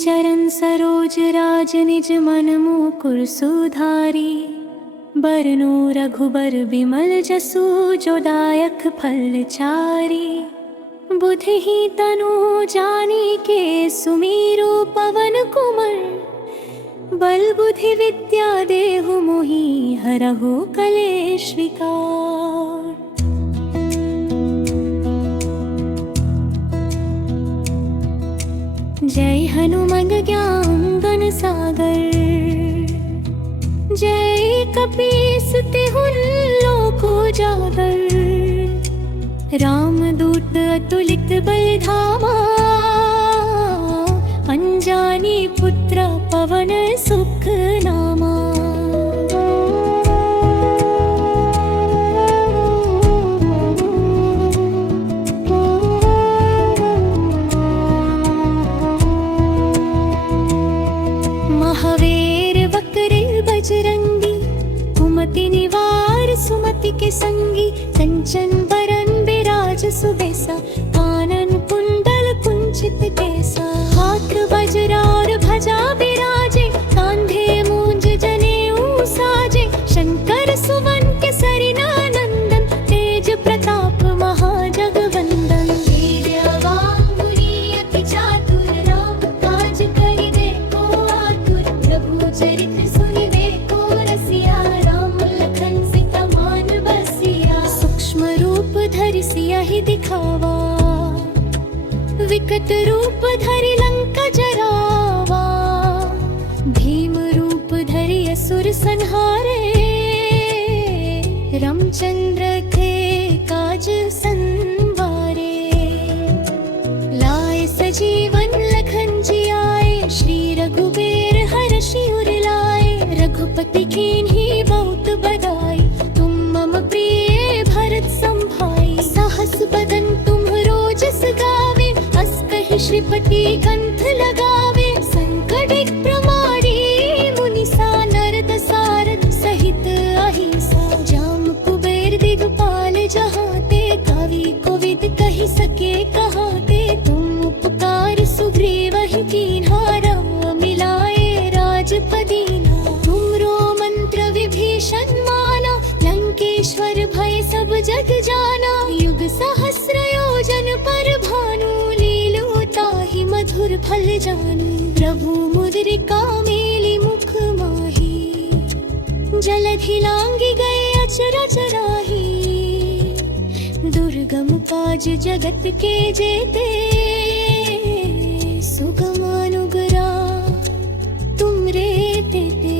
चरण सरोज राज निज मन मुकुर सुधारी। बरनो रघुबर बिमल जसु जो दायक फल चारी। बुद्धि तनु जानिके सुमीरु पवन कुमार। बल बुद्धि विद्या देहु मोहि हरहु कलेश विकार। जय हनुमंत ज्ञान गुण सागर। जय कपीस तिहुँ लोक उजागर। रामदूत अतुलित बल धामा। अंजानी पुत्र पवन सुख नामा। महावीर वक्र बजरंगी। कुमति निवार सुमति के संगी। कंचन बरन बिराज सुबेसा। कानन कुंडल कुंचित केसा। हाथ वज्र और ध्वजा बिराजे। कांधे मूंज जनेऊ साजे। शंकर सुवन केसरी नंदन। तेज प्रताप महाजगवंदन। वीर्यवान गुणी अति चातुर। राम काज करिबे को आतुर। प्रभु चरित्र सुनिबे को रसिया। राम लखन सीता मान बसिया। सूक्ष्म रूप धरि सियहि दिखावा। विकट रूप धरि लंका जरावा। भीम रूप धरि असुर संहारे। रामचंद्र के काज संवारे। लाए सजीवन लखन जियाए। श्री रघुबीर हरषि उर लाए। रघुपति कीन्ही बहुत बड़ाई। तुम मम प्रिय भरत संभाई। सहस बदन तुम्हरो जस गावे। अस कहि श्रीपति कंठ लगावे। संकट प्रमाणी मुनिसा। नरद सारद सहित अहिंसा। जाम कुबेर दिगपाल जहाते। कवि कोविद कहि सके कहाते। तुम उपकार सुग्रीवहि कीन्हा। राम मिलाए राजपदीना। तुमरो मंत्र विभीषण माना। लंकेश्वर भय सब जग जाना। युग सहस्र योजन पर भानु। लीलो ताहि मधुर फल जानू। प्रभु मुद्रिका मेलि मुख माही। जलधि लांघि गए अचरज राही। दुर्गम काज जगत के जेते। सुगम अनुग्रह तुमरे तेते।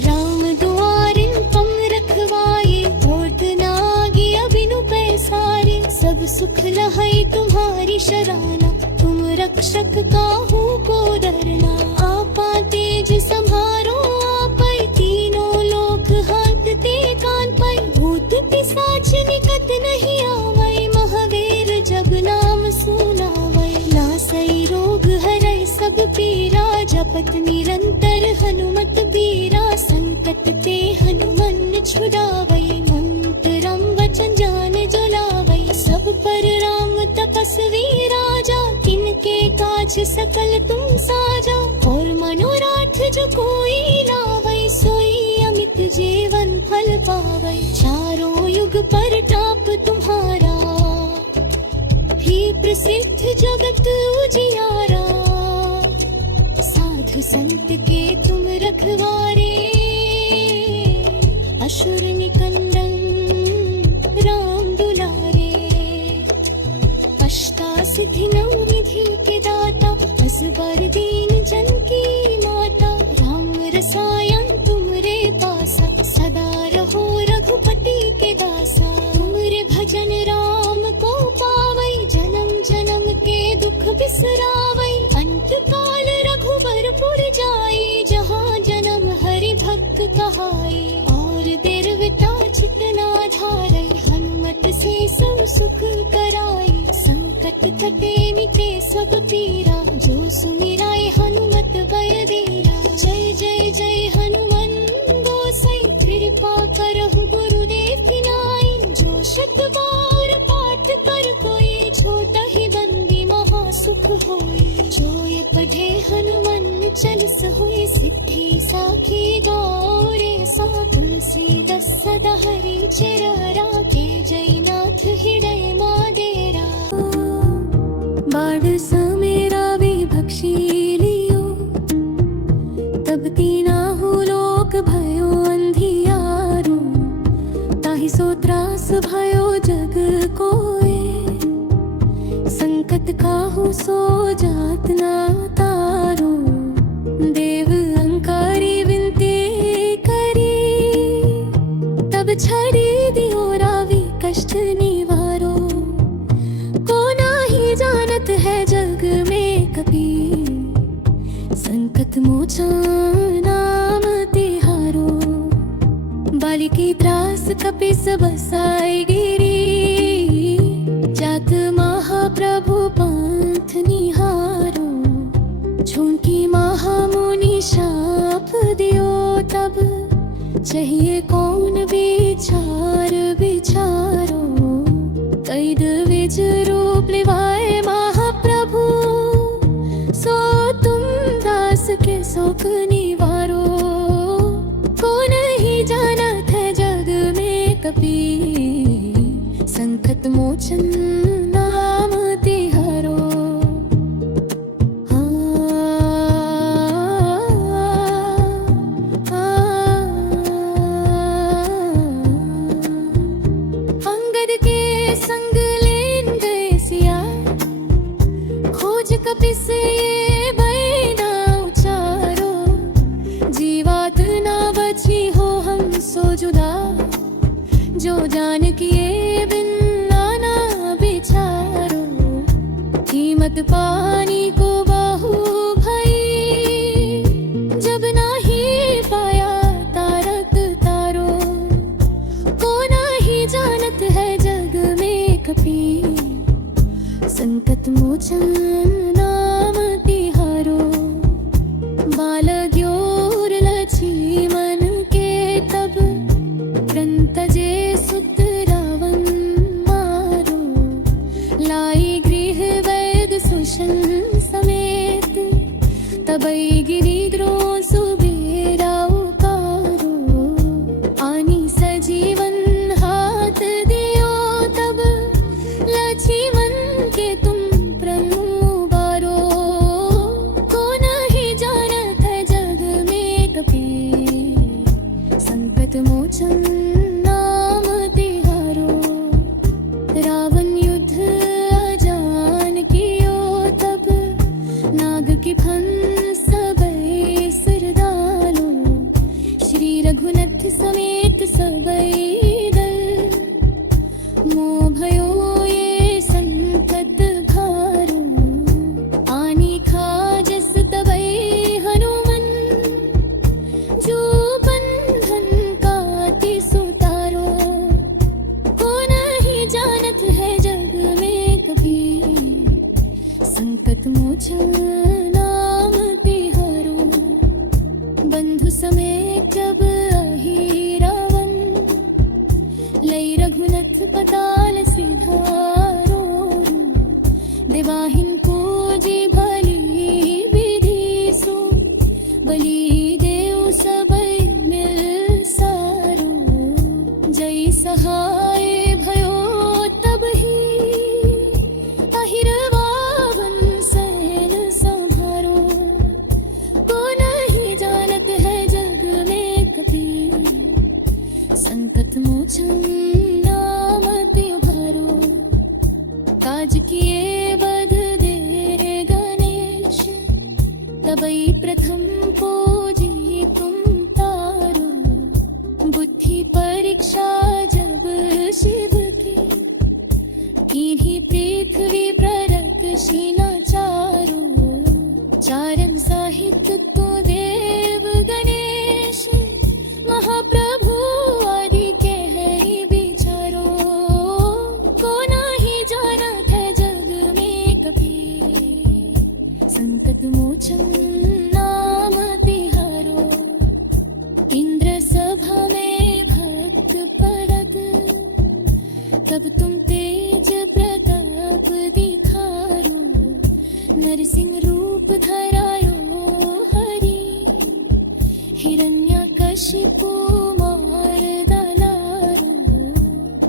राम दुआरिन पम रखवाए। होत न आज्ञा बिनु पैसारे। सब सुख लहै तुम्हारी शराना। तुम रक्षक काहू को डरना। आपा तेज सम्हारो आपै। तीनों लोक हांकते कान पै। भूत पिशाच निकट नहीं आवै। महावीर जब नाम सुनावै। नासै रोग हरै सब पीरा। जपत निरंतर हनुमत बीरा। संकट ते हनुमान छुड़ावै। मंत्र राम वचन जान जो लावै। सब पर राम तपस्वी राजा। तिनके काज सकल तुम साजा। और मनोराथ जो कोई लावै। सोई अमित जीवन फल पावै। चारों युग पर ताप तुम्हारा। ही प्रसिद्ध जगत उजियारा। साधु संत के तुम रखवारे। असुर निकंदन राम दुलारे। अष्टासिद्धि नवनिधि के दाता। असबर दीन जन की माता। राम रसायन तुमरे पासा। सदा रहो रघुपति के दासा। तुमरे भजन राम को पावै। जन्म जन्म के दुख बिसरावै। अंत काल रघुबर पुर जाई। जहाँ जन्म हरि भक्त कहाई। और दिरविता चित न धारै। हनुमत से सब सुख कराई। संकट कटे मिटे सब पीरा। जो सुमिराय हनुमत बल बीरा। जय जय जय हनुमान गोसाई। कृपा करहु गुरुदेव की नाई। जो शत बार पाठ कर कोई। छोटा ही बंदी महा सुख होई। जो ये पढ़े हनुमान चालीस होई, सिद्धि साखी गौरे सा। तुलसीदास सदा हरि चिररा, के जयनाथ हृदय माडेरा। बाढ़ समेरा विभक्षी लियो, तब तीना हो लोक भयो अंधियारो। ताहि सो त्रास भयो जग कोए, संकट काहू सो जात ना तारो। देव अंकारी विनती करी, तब छड़ी दियो रावी कष्ट निवारो। को नाही जानत है जग में कभी, संकट मोचन नाम तिहारो। बालिकी त्रास कपिस बसाई गिरी, जात महाप्रभु पंथ निहारो। झुमकी महामुनि शाप दियो तब, चाहिए कौन विचार विचारो। कैद विज रूप लिवाए महाप्रभु, सो तुम दास के शोक निवारो। को नहीं जानत है जग में कभी, संकट मोचन नाम तिहारो। अंगद के संग लेन गए सिया, खोज कपिस ये बैना उचारो। जीवात ना बची हो हम सो जुदा, जो जान किए बिन नाना बिचारो। कीमत पानी को बाहु भई, जब नाही पाया तारक तारो। को नाही जानत है जग में कभी, संकट मोचन नाम तिहारो। बाल ग्योर लछी मन के तब, ग्रंथजे सुत रावण मारो। लाई गृह वैद सुशन समेत, तबई गिरिद्रो सुबेरा उतारो। आनी सजीवन हाथ दियो तब, लक्ष्मण के तुम प्रण उबारो। को नहीं जानत है जग में कभी, संकट मोचन नाम तिहारो। रावण युद्ध अजान कियो तब, नाग की फंस सबई सिर डालो। श्री रघुनाथ समेत सबई दल, मोह भयो ये संकट भारो। आनी खाजस तबई हनुमन, जो बंधन काटी सुतारो। को नहीं जानत है जग में कभी, संकट मोचन नाम तिहारो। बंधु समेत जब आही रावण, लई रघुनाथ पताल सिधारो। देवाहिन पूजी भली विधि सो, बलि देव सबई मिल सारो। जय सहाय भयो तब ही, अहिर वावन सैन संभारो। को नहीं जानत है जग में कभी, संकट मोचन नाम तिहारो। काज किए बद देर गणेश, तबई प्रथम पूजी तुम तारो। बुद्धि परीक्षा जब शिव की, कीन्ही पृथ्वी प्ररक शीना चारो। चारण साहित्य तो देव गणेश, महाप्रभु आदि के है विचारो। को नाही जानत है जग में कभी, संकट मोचन नाम तिहारो। इंद्र सभा में भक्त पड़त, तब तुम तेज प्रताप दिखारो। रूप धरायो हरी, हिरण्यकशिपु मार डालारो,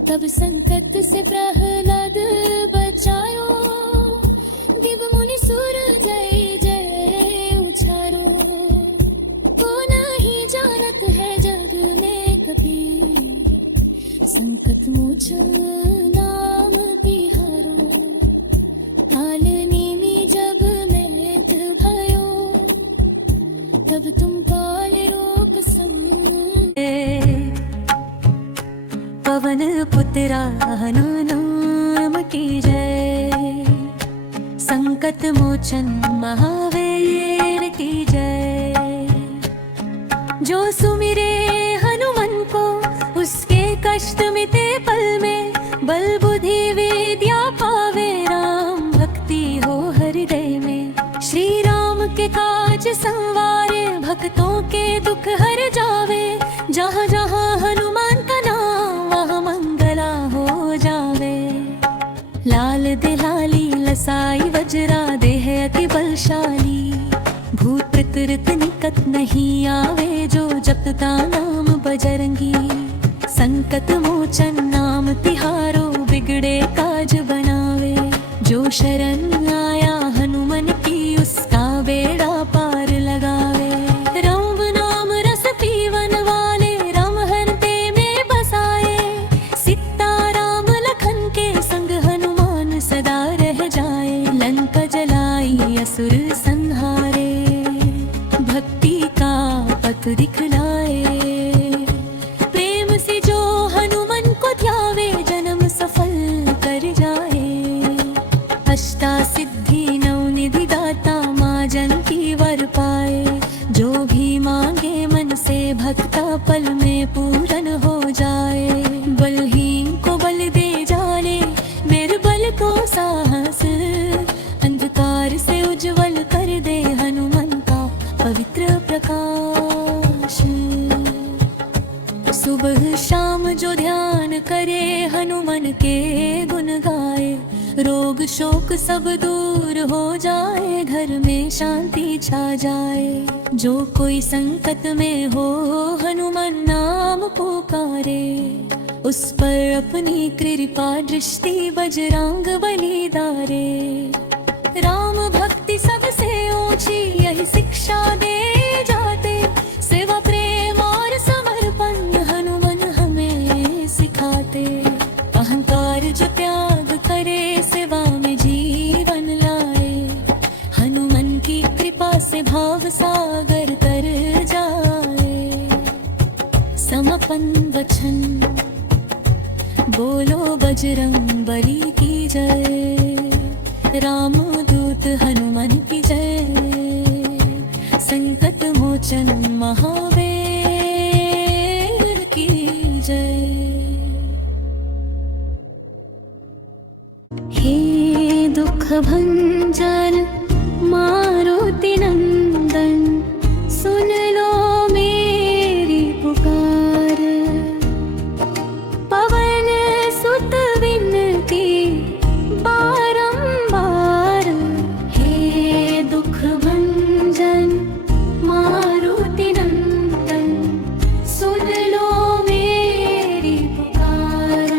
तब संकट से प्रहलाद बचायो, दिव मुनि सुर जय जय उचारो, को नहीं जानत है जग में कभी, संकट मोचन नाम तिहारो, कालनेमी जग में भयो, तब तुम काल रोक संग। पवन पुत्रा हनुमान की जय, संकट मोचन महावीर की जय। जो सुमिरे हनुमान को उसके कष्ट मिटे पल में, बल बुद्धि विद्या पावे, राम भक्ति हो हृदय में। श्री राम के काज संवारे, भक्तों के दुख हर जावे, जहाँ जहाँ हनुमान का नाम वहाँ मंगला हो जावे। लाल दिलाली लसाई वज्रा देह अति बलशाली, भूत प्रेत निकट नहीं आवे, जो जपता नाम बजरंगी। संकट मोचन नाम तिहारो, बिगड़े काज बनावे, जो शरण आया हनुमान की उसका बेड़ा पार लगावे। राम नाम रस पीवन वाले, राम हृदय में बसाए, सीता राम लखन के संग हनुमान सदा रह जाए। लंका जलाई असुर संहारे, भक्ति का पथ दिखलाए, प्रेम से जो हनुमान को ध्यावे, जन्म सफल कर जाए। अष्टा सिद्धि नवनिधि दाता, माँ जानकी वर पाए, जो भी मांगे मन से भक्ता पल में पूरन हो जाए। बलहीन को बल दे जाने, निर्बल को साहस, अंधकार से उज्जवल कर दे हनुमान का पवित्र प्रकाश। सुबह शाम जो ध्यान करे, हनुमान के गुण गाए, रोग शोक सब दूर हो जाए, घर में शांति छा जाए। जो कोई संकट में हो हनुमान नाम पुकारे, उस पर अपनी कृपा दृष्टि बजरंग बली डारे। राम भक्ति सबसे ऊंची यही शिक्षा दे जाते, सेवा प्रेम और समर्पण हनुमान हमें सिखाते। अहंकार जो त्याग करे, सेवा में जीवन लाए, हनुमान की कृपा से भाव सागर तर जाए। समपन वचन बोलो बजरंग बली की जय, राम दूत हनुमान की जय, संकट मोचन महावीर की जय। हे दुख भंजन मारुति नंदन, सुन लो मेरी पुकार, पवन सुत विनती बारंबार। हे दुख भंजन मारुति नंदन, सुन लो मेरी पुकार,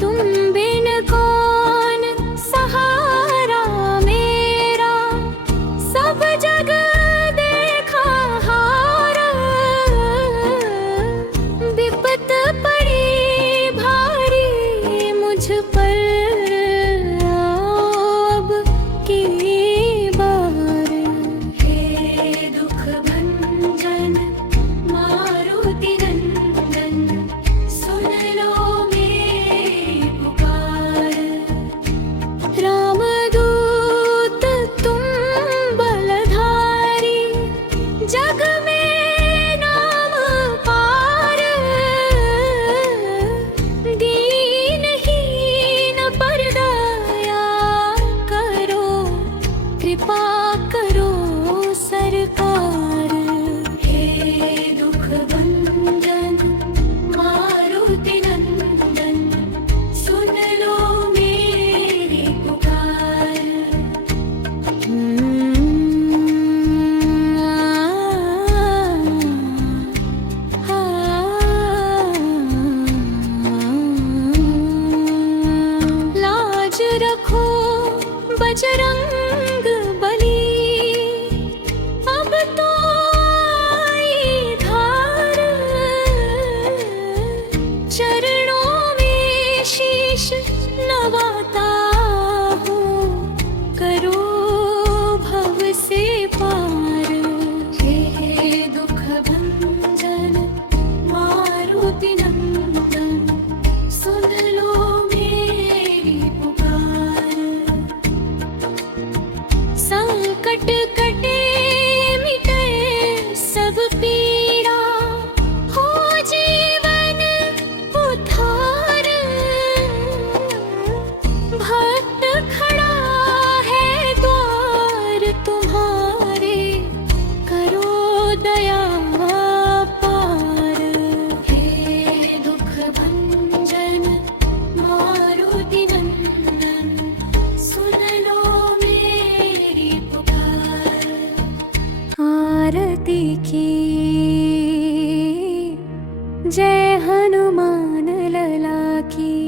तुम बिन कौन सहारा मेरा, सब जग देखा हार। विपत पड़ी भारी मुझ पर, अब की बार। हे दुख भंजन मारुति नंदन, सुन लो मेरी पुकार, रामदूत तुम बलधारी, जग में नाम पार। दीनहीन पर दया करो, कृपा करो सरकार। हे दुख भंजन मारुति नंदन, सुन लो मेरी पुकार। संकट कटे मिटे सब पीड़ा, हो जीवन उद्धार। भक्त खड़ा है द्वार तुम्हारे, करो दया पार। हे दुख भंजन मारुति नंदन, सुन लो मेरी पुकार। आरती की जय हनुमान लला की,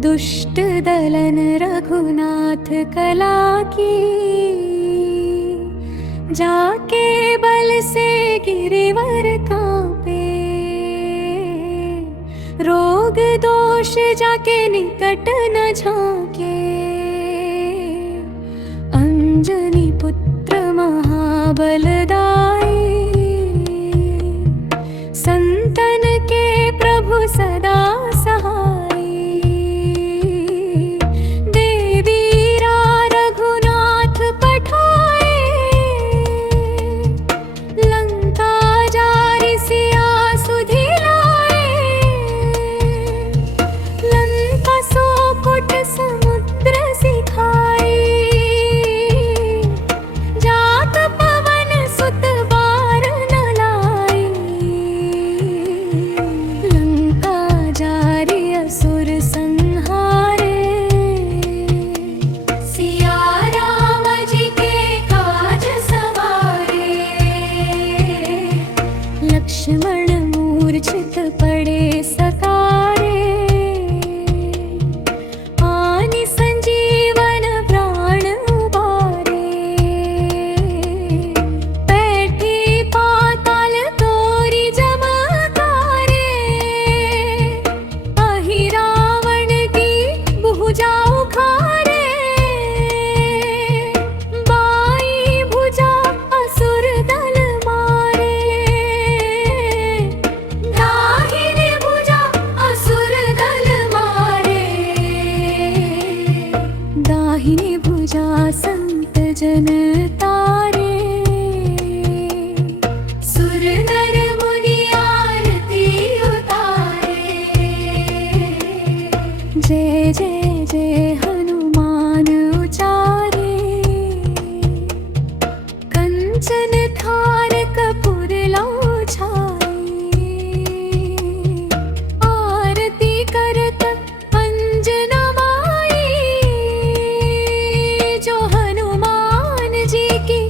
दुष्ट दलन रघुनाथ कला की। जाके बल से गिरिवर कांपे, रोग दोष जाके निकट न झांके। अंजनी पुत्र महाबलदाई, संतन के प्रभु सदा सहाय। देवीरा रघुनाथ पठाए, लंका जारि सिया सुधि लाए। लंका सोकुट समुद्र सिखाए, जात पवन सुत बार न लाए। लंका जारि असुर संहारे, सिया राम जी के काज सवारे। लक्ष्मण मूर्छित पड़े सकारे, आनि संजीवन प्राण उबारे। बैठी पाताल तोरी जमकारे, अहि रावण की भुजा उखाड़े। बाई भुजा असुर दल मारे, दाहिनी भुजा असुर दल मारे। दाहिनी भुजा संत जन तारे, सुर नर मुनि आरती उतारे। जय जय जय हनुमान उचारे, कंचन थार कपूर लो छाए। आरती करत अंजना माई, जो हनुमान जी की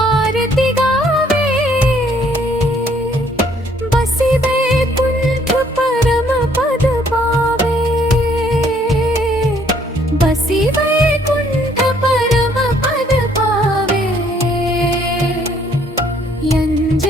आरती गावे। बसी वैकुंठ परम पद पावे, बसी वैकुंठ परम पद पावे। यंज